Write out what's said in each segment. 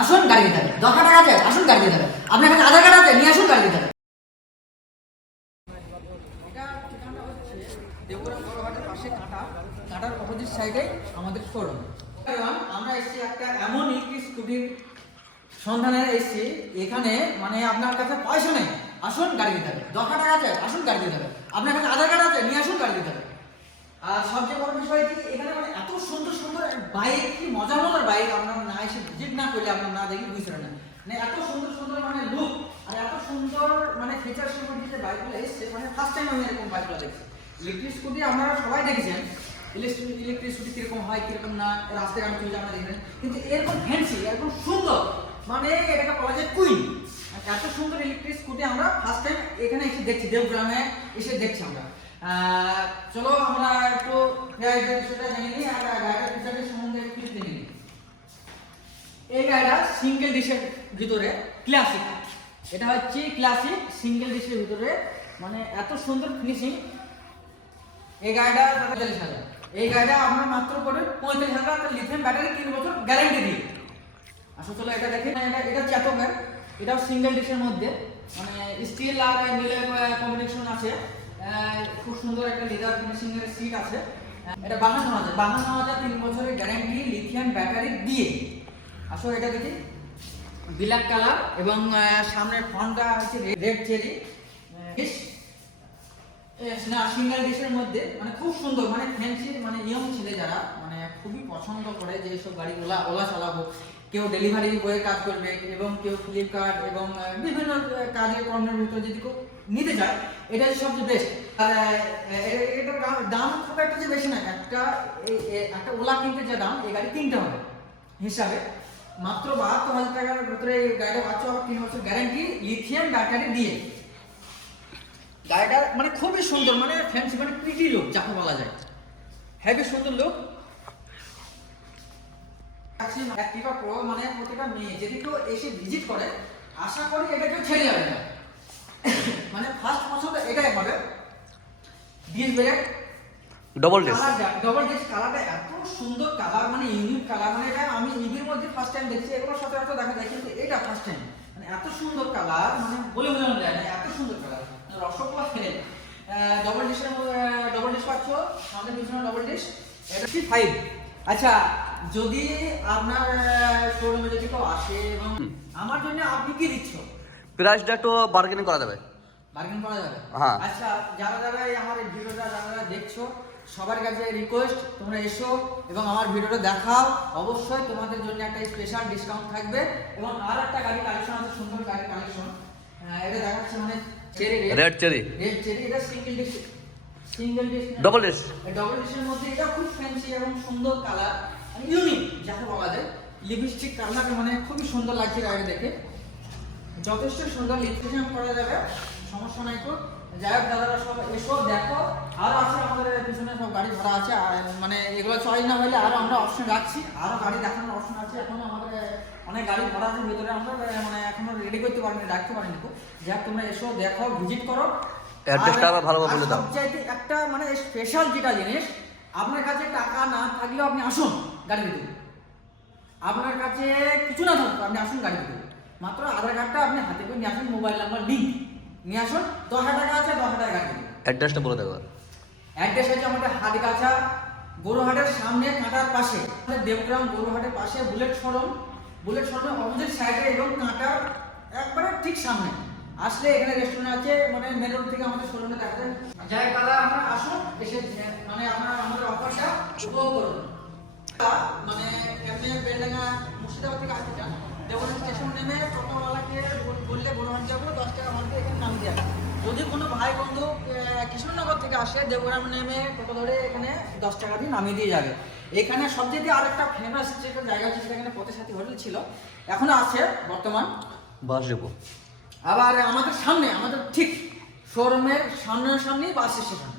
আসুন গাড়ি দিতে হবে। 10 টাকা আছে, আসুন গাড়ি দিতে হবে। আপনার কাছে আধার কার্ড আছে, নিয়ে আসুন গাড়ি দিতে হবে। এটা ঠিকানা হচ্ছে দেবপুরা বড়ঘাটের পাশে কাঁটার অপোজিট সাইডে আমাদের শোরুম। আমরা এসেছি একটা এমন ইলেকট্রিক স্কুটির সন্ধানে এসেছি, এখানে মানে আপনার কাছে পয়সা নেই, আসুন গাড়ি দিতে হবে। 10 টাকা আছে, আসুন গাড়ি দিতে হবে। আপনার কাছে আধার কার্ড আছে, নিয়ে আসুন গাড়ি দিতে হবে। আর সবচেয়ে বড় বিষয় কি, এখানে মানে এত সুন্দর সুন্দর বাইক, কি মজার মজার বাইক, আপনারা না এসে ভিজিট না করলে আপনারা না দেখি বুঝতে পারেন না। মানে এত সুন্দর সুন্দর মানে লুক আর এত সুন্দর মানে ফিচার্সের মধ্যে যে বাইকগুলো এসছে, মানে ফার্স্ট টাইম আমি এরকম বাইকগুলো দেখছি। ইলেকট্রিক স্কুটি আপনারা সবাই দেখেছেন, ইলেকট্রিক স্কুটি কিরকম হয় কিরকম না, রাস্তায় আমি চলে আমরা দেখেন, কিন্তু এরকম ফ্যান্সি এরকম সুন্দর, মানে এটাকে বলা যায় কুইন। এত সুন্দর ইলেকট্রিক স্কুটি আমরা ফার্স্ট টাইম এখানে এসে দেখছি, দেবগ্রামে এসে দেখছি আমরা। চলো আমরা একটু সেটা জেনে নিই আর গাড়িটার ফিচারের সম্বন্ধে একটু জেনে নিই। এই গাড়িটা সিঙ্গেল ডিশের ভিতরে ক্লাসিক, এটা হচ্ছে ক্লাসিক সিঙ্গেল ডিশের ভিতরে, মানে এত সুন্দর ফিনিশিং। এই গাড়িটা 45,000, এই গাড়িটা আমরা মাত্র করে 35,000 লিথিয়াম ব্যাটারি 3 বছর গ্যারান্টি দিই। আসলে চলো এটা দেখি, এটা চ্যাতকের, এটাও সিঙ্গেল ডিশের মধ্যে, মানে স্টিল আর নীলের কম্বিনেশন আছে। খুব সুন্দর একটা লেদার ফিনিশিং এর সিট আছে। এটা 52,000 3 বছরের গ্যারান্টি লিথিয়াম ব্যাটারি দিয়ে। আসলে এটা দেখি ব্ল্যাক কালার এবং সামনের ফ্রন্টটা হচ্ছে রেড চেরি না, সিঙ্গেল ডিশের মধ্যে, মানে খুব সুন্দর, মানে ফ্যান্সি, মানে নিয়ম ছেলে যারা মানে খুবই পছন্দ করে যে এইসব গাড়িগুলা ওলা চালাবো, কেউ ডেলিভারি বয়ে কাজ করবে এবং কেউ ফ্লিপকার্ট এবং বিভিন্ন কাজের কর্মের ভিতরে যদি কেউ নিতে চায়, এটাই সবচেয়ে বেস্ট। আর এটার দাম খুব একটা যে বেশি না, একটা ওলা কিনতে যে দাম, এই গাড়ি কিনতে হবে হিসাবে মাত্র 72,000 টাকার ভিতরে এই গাড়িটা পাচ্ছ, আবার 3 বছর গ্যারান্টি লিথিয়াম ব্যাটারি দিয়ে। গাড়িটা মানে খুবই সুন্দর, মানে ফ্যান্সি, মানে প্রিটি লুক যাকে বলা যায়, হেভি সুন্দর লুক। অ্যাক্টিভা প্রো মানে প্রতিটা মেয়ে যদি কেউ এসে ভিজিট করে, আশা করি এটা কেউ ছেড়ে যাবে না। মানে ফার্স্ট পছন্দ এটাই হবে। ডিস ব্রেক ডবল ডিস কালারটা এত সুন্দর কালার, মানে ইউনিক কালার, মানে এটা আমি ইভির মধ্যে ফার্স্ট টাইম দেখছি, এগুলো সাথে সাথে দেখা যায়, কিন্তু এটা ফার্স্ট টাইম, মানে এত সুন্দর কালার, মানে বলে বোঝানো যায় না, এত সুন্দর কালার, রসগোল্লা ফেলে। ডবল ডিশ পাচ্ছ, সামনে পিছনে ডবল ডিশ। এটা 5। আচ্ছা, যদি আপনার শোরুমে যদি কেউ আসে এবং আমার জন্য আপনি কি দিচ্ছ, প্রাইসটা একটু বার্গেনিং করা যাবে। বার্গেন করা যাবে? হ্যাঁ। আচ্ছা, যারা এই আমার এই ভিডিওটা যারা দেখছো, সবার কাছে রিকোয়েস্ট, তোমরা এসো এবং আমার ভিডিওটা দেখাও, অবশ্যই তোমাদের জন্য একটা স্পেশাল ডিসকাউন্ট থাকবে। এবং আর একটা গাড়ি কালেকশন আছে, সুন্দর গাড়ি কালেকশন, এটা দেখাচ্ছে, মানে রেড চেরি, এটা single dish double dish, double ডিশের মধ্যে এটা খুব ফ্যান্সি এবং সুন্দর কালার, মানে ইউনিক যাকে বলা যায়। লিপস্টিক কালার, মানে খুবই সুন্দর লাগছে গাড়ি দেখে, যথেষ্ট সুন্দর লিপস্টিক করা যাবে, সমস্যা নাই। তো যাই হোক দাদারা সব এসো দেখো, আরো আছে আমাদের পিছনে সব গাড়ি ভরা আছে, আর মানে এগুলো চয়েস না হলে আরো আমরা অপশন রাখছি, আরো গাড়ি দেখানোর অপশন আছে। এখনো আমাদের অনেক গাড়ি ভরা আছে ভিতরে, আমরা মানে এখনো রেডি করতে পারিনি, রাখতে পারিনি। তো যাই হোক তোমরা এসো দেখো, ভিজিট করো। অ্যাড্রেসটা আবার ভালোভাবে বলে দাও। সবচাইতে একটা মানে স্পেশাল যেটা জিনিস, আপনার কাছে টাকা না থাকলেও আপনি আসুন গাড়ি দিতে, আপনার কাছে কিছু না থাকবে আপনি আসুন গাড়ি দিতে, মাত্র আধার কার্ডটা আপনি হাতে করে নিয়ে আসুন, মোবাইল নাম্বার লিঙ্ক নিয়ে আসুন। 10 টাকা আছে, 10 টাকা গাড়ি দিন। অ্যাড্রেসটা বলে দেবো। অ্যাড্রেস হচ্ছে আমাদের হাটগাছা, গরুহাটের সামনে কাঁটার পাশে, দেবগ্রাম গরুহাটের পাশে বুলেট শোরুমের অপোজিট সাইডে এবং কাঁটার একবারে ঠিক সামনে আসলে এখানে রেস্টুরেন্ট আছে, মানে মেন রোড থেকে আমাদের শোরুমে থাকবে। যাই দাদা, আপনারা আসুন, এসে মানে আপনারা আমাদের অফারটা উপভোগ করুন। মানে এমনি বেলডাঙ্গা মুর্শিদাবাদ থেকে আসতে চান, দেবগ্রাম স্টেশন নেমে টোটোওয়ালাকে বললে গরুহাট যাবো, 10 টাকা আমাদের এখানে নামিয়ে দেওয়া। যদি কোনো ভাই বন্ধু কৃষ্ণনগর থেকে আসে, দেবগ্রাম নেমে টোটো ধরে এখানে 10 টাকা দিয়ে নামিয়ে দিয়ে যাবে। এখানে সবচেয়ে আরেকটা ফেমাস যেটা জায়গা আছে, সেটা এখানে পথেসাথী হোটেল ছিল, এখনো আছে বর্তমান বাস যাবো। আবার আমাদের সামনে, আমাদের ঠিক শোরুমের সামনেই বাস স্টেশন,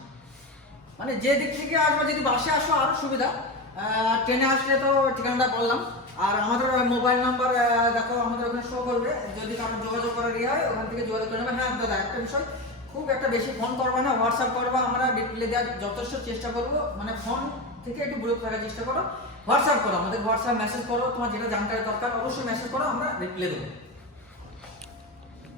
মানে যে দিক থেকে আসবে, যদি বাসে আসো আরও সুবিধা, ট্রেনে আসলে তো ঠিকানাটা বললাম। আর আমাদের মোবাইল নাম্বার দেখো আমাদের ওখানে শো করবে, যদি কারণ যোগাযোগ করার হয় ওখান থেকে যোগাযোগ করে নেবে। হ্যাঁ দাদা, একটা বিষয়, খুব একটা বেশি ফোন করবা না, হোয়াটসঅ্যাপ করবা, আমরা ডিসপ্লে দেওয়ার যথেষ্ট চেষ্টা করবো, মানে ফোন থেকে একটু বিরত রাখার চেষ্টা করো। হোয়াটসঅ্যাপ করো, আমাদের হোয়াটসঅ্যাপ মেসেজ করো, তোমার যেটা জানকারি দরকার অবশ্যই মেসেজ করো, আমরা রিপ্লাই দেবো।